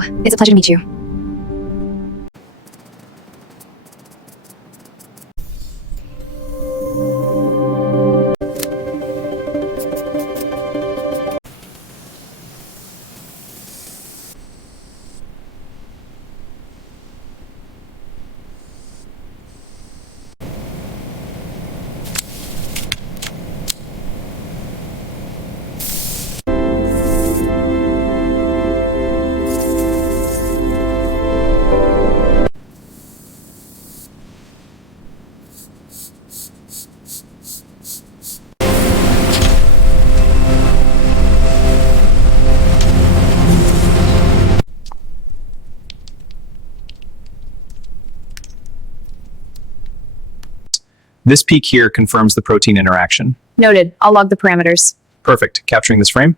Hello, it's a pleasure to meet you. This peak here confirms the protein interaction. Noted. I'll log the parameters. Perfect. Capturing this frame.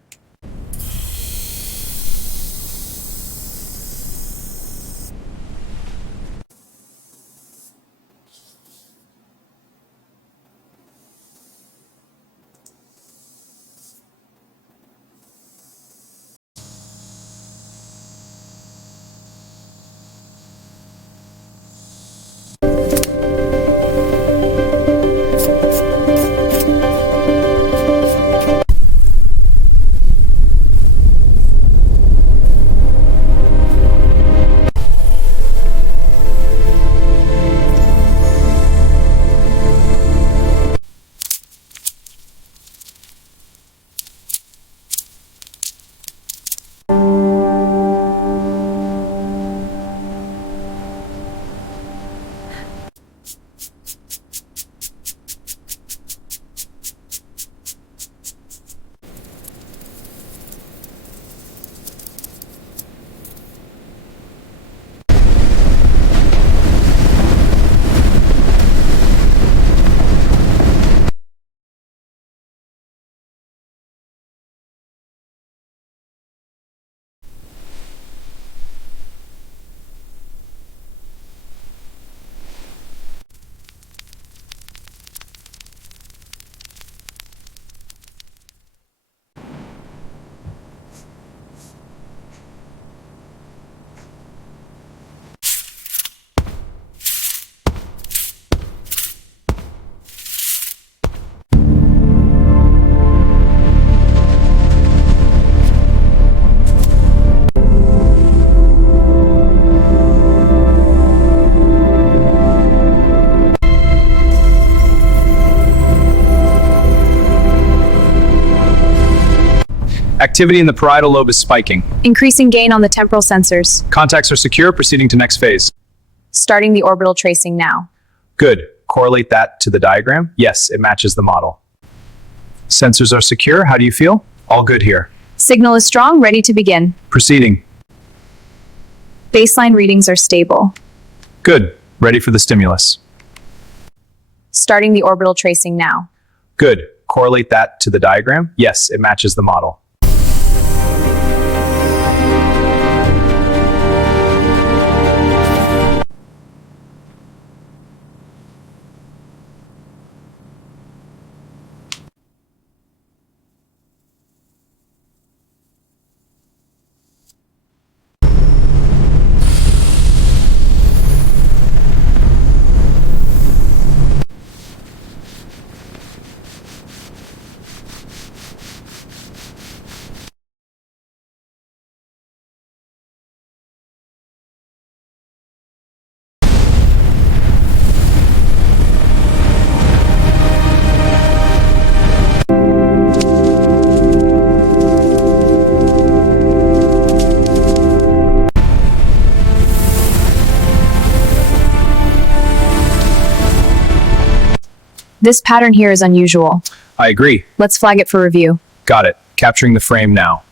Activity in the parietal lobe is spiking. Increasing gain on the temporal sensors. Contacts are secure, proceeding to next phase. Starting the orbital tracing now. Good. Correlate that to the diagram. Yes, it matches the model. Sensors are secure. How do you feel? All good here. Signal is strong, ready to begin. Proceeding. Baseline readings are stable. Good. Ready for the stimulus. Starting the orbital tracing now. Good. Correlate that to the diagram. Yes, it matches the model. This pattern here is unusual. I agree. Let's flag it for review. Got it. Capturing the frame now.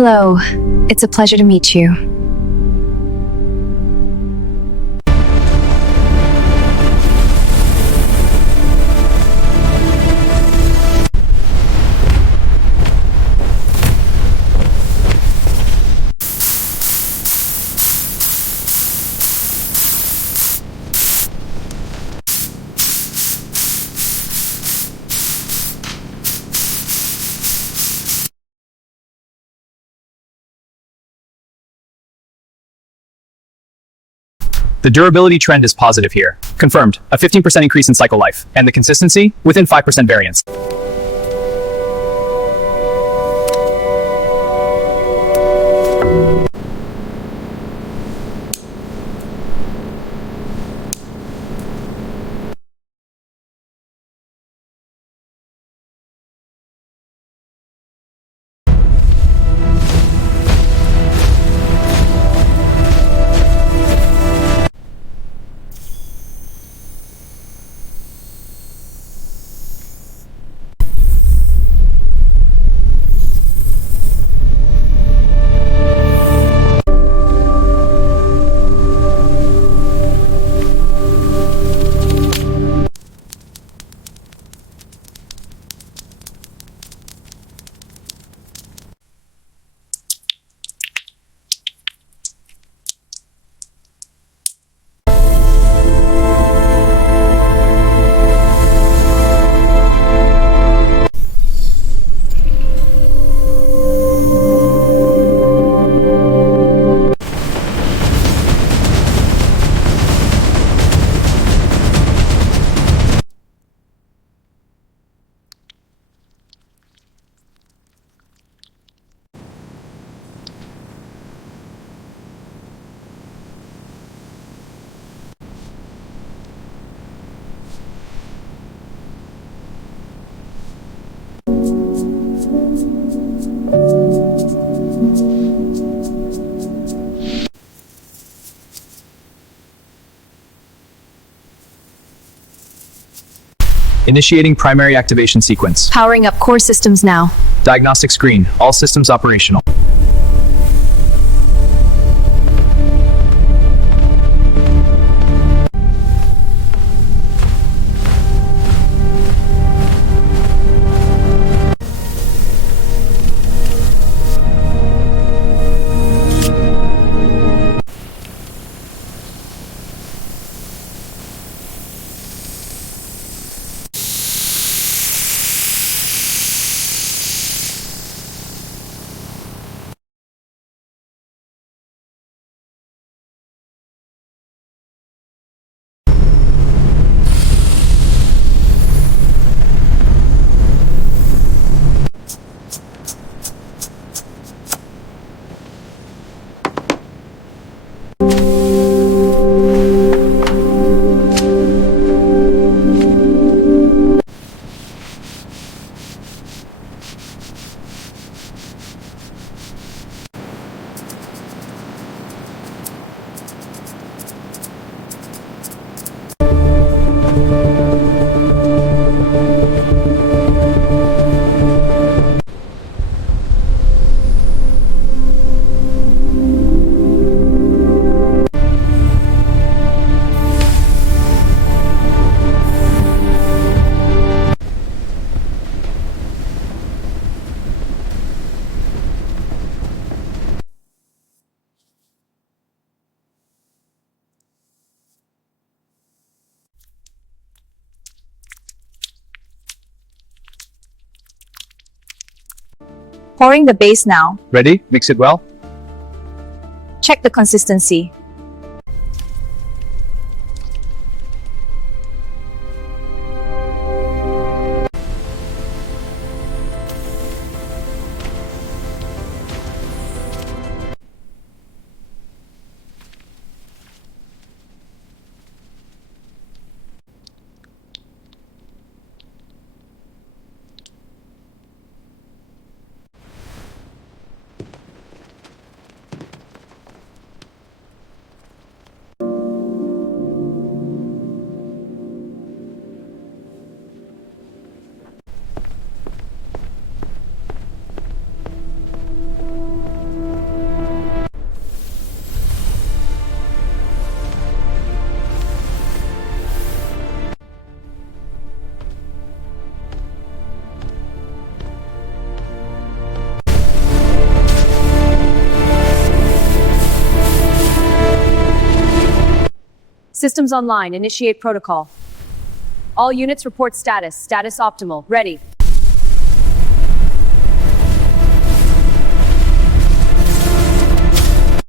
Hello, it's a pleasure to meet you. The durability trend is positive here. Confirmed, a 15% increase in cycle life, and the consistency within 5% variance. Initiating primary activation sequence. Powering up core systems now. Diagnostic screen. All systems operational. Pouring the base now. Ready? Mix it well. Check the consistency. Systems online. Initiate protocol. All units report status. Status optimal. Ready.